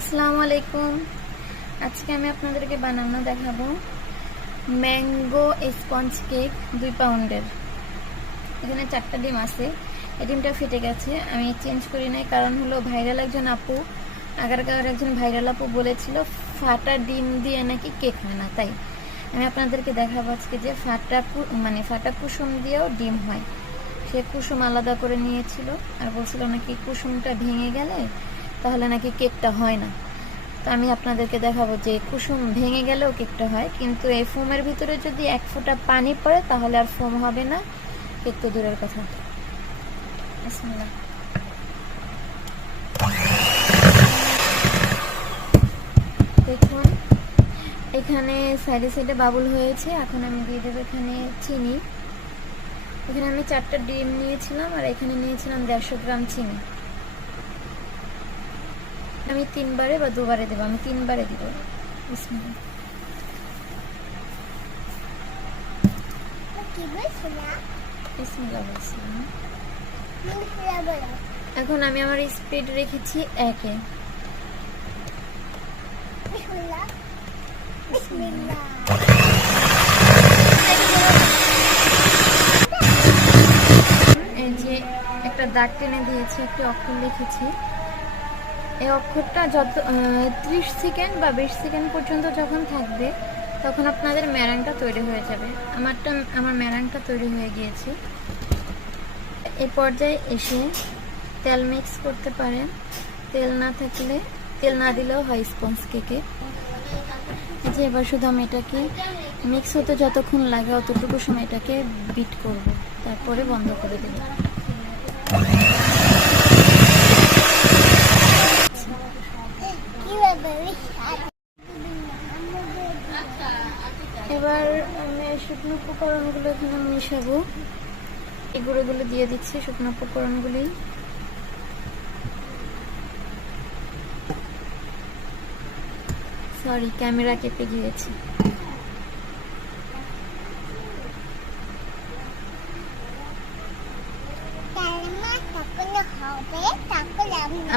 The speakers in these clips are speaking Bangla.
আসসালামু আলাইকুম। আজকে আমি আপনাদেরকে বানানো দেখাবো ম্যাঙ্গো স্পঞ্জ কেক 2 পাউন্ডের। এখানে 4টা ডিম আছে। এই ডিমটা ফেটে গেছে, আমি চেঞ্জ করি নাই, কারণ হলো ভাইরাল একজন আপু, আগেরকার একজন ভাইরাল আপু বলেছিল ফাটা ডিম দিয়ে নাকি কেক হয় না, তাই আমি আপনাদেরকে দেখাবো আজকে যে ফাটা কুসুম দিয়েও ডিম হয়। সে কুসুম আলাদা করে নিয়েছিল আর বলছিল নাকি কুসুমটা ভেঙে গেলে তাহলে নাকি কেকটা হয় না। তো আমি আপনাদেরকে দেখাবো যে কুসুম ভেঙে গেলেও কেকটা হয়, কিন্তু এই ফোমের ভিতরে যদি 1 ফোঁটা পানি পড়ে তাহলে আর ফোম হবে না, কেক তো দূরের কথা। বিসমিল্লাহ। দেখুন এখানে সাইডে সাইডে বাবুল হয়েছে। এখন আমি দিয়ে দেবো এখানে চিনি। এখানে আমি 4টা ডিম নিয়েছিলাম আর এখানে নিয়েছিলাম 150 গ্রাম চিনি। আমি 3 বারে বা 2 বারে দেবো, আমি 3 বারে দিব। বিসমিল্লাহ। এখন আমি আমার স্পিড রেখেছি 1-এ। এই যে একটা দাগ টেনে দিয়েছি, একটি অক্ষর লিখেছি। এই অক্ষরটা যত 30 সেকেন্ড বা 20 সেকেন্ড পর্যন্ত যখন থাকবে তখন আপনাদের ম্যারাংটা তৈরি হয়ে যাবে। আমার ম্যারাংটা তৈরি হয়ে গিয়েছে। এই পর্যায়ে এসে তেল মিক্স করতে পারেন, তেল না দিলেও হয় স্পঞ্জ কেকে। যে এবার শুধু আমি এটাকে মিক্স হতে যতক্ষণ লাগে অতটুকু সময় এটাকে বিট করব, তারপরে বন্ধ করে দেব। এবার আমি শুকনো উপকরণগুলো এখানে মেশাবো। এই গুঁড়োগুলো দিয়ে দিচ্ছি, শুকনো উপকরণগুলি। সরি, ক্যামেরা কেঁপে গিয়েছে।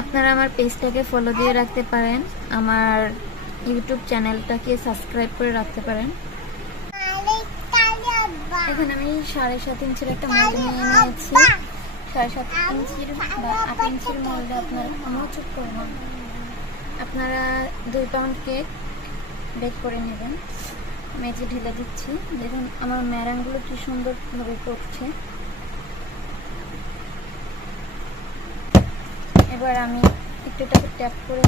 আপনারা আমার পেজটাকে ফলো দিয়ে রাখতে পারেন, আমার ইউটিউব চ্যানেলটাকে সাবস্ক্রাইব করে রাখতে পারেন। এখন আমি 7.5 ইঞ্চির একটা মোল্ড নিয়ে নিয়েছি। 7.5 ইঞ্চির বা 8 ইঞ্চির মোল্ডে আপনারা 2 পাউন্ড কেক বেক করে নেবেন। মেঝে ঢেলে দিচ্ছি। দেখুন আমার ম্যারাংগুলো কি সুন্দরভাবে পড়ছে। এবার আমি একটু ট্যাপ করে